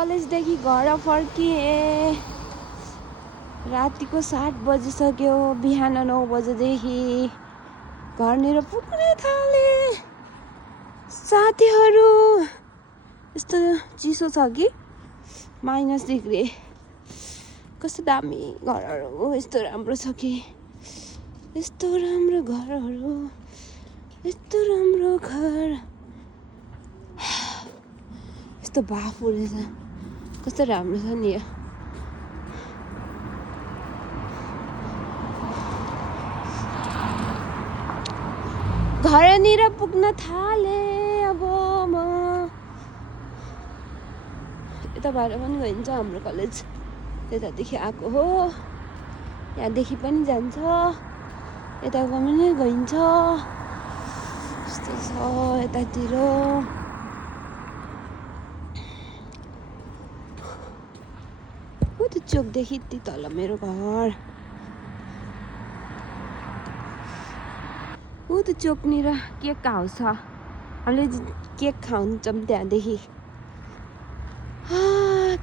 कलेजदेखि घर फर्किएँ। रातिको 7 बजिसक्यो। बिहान 9 बजेदेखि घरनिर पुग्न थालेँ। साथीहरू यस्तो चिसो छ कि -डिग्री। कस्तो दामी घरहरू, यस्तो राम्रो छ कि, यस्तो राम्रो घरहरू, यस्तो राम्रो घर, यस्तो बाफ रहेछ, कस्तो राम्रो छ नि यो। घरनिर पुग्न थालेँ अब म। यताबाट पनि गइन्छ हाम्रो कलेज, त्यतादेखि आएको हो, यहाँदेखि पनि जान्छ, यता पनि गइन्छ। यस्तो छ यतातिर। हो त्यो चोकदेखि यति तल मेरो घर। हो त्यो चोकनिर केक हाउस छ, अलि केक खान्छौँ त्यहाँदेखि।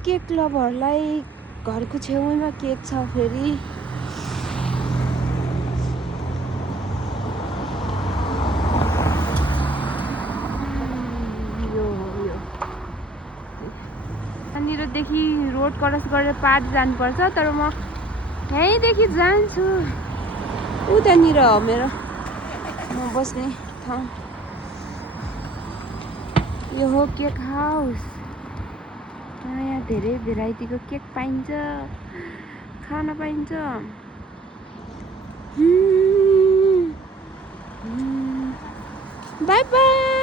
केक लभरलाई घरको छेउमा केक छ फेरि। यहाँनिरदेखि रोड क्रस गरेर पार जानुपर्छ, तर म यहीँदेखि जान्छु। उतानिर हो मेरो म बस्ने ठाउँ। यो हो केक हाउस। यहाँ धेरै भेराइटीको केक पाइन्छ, खान पाइन्छ। By by.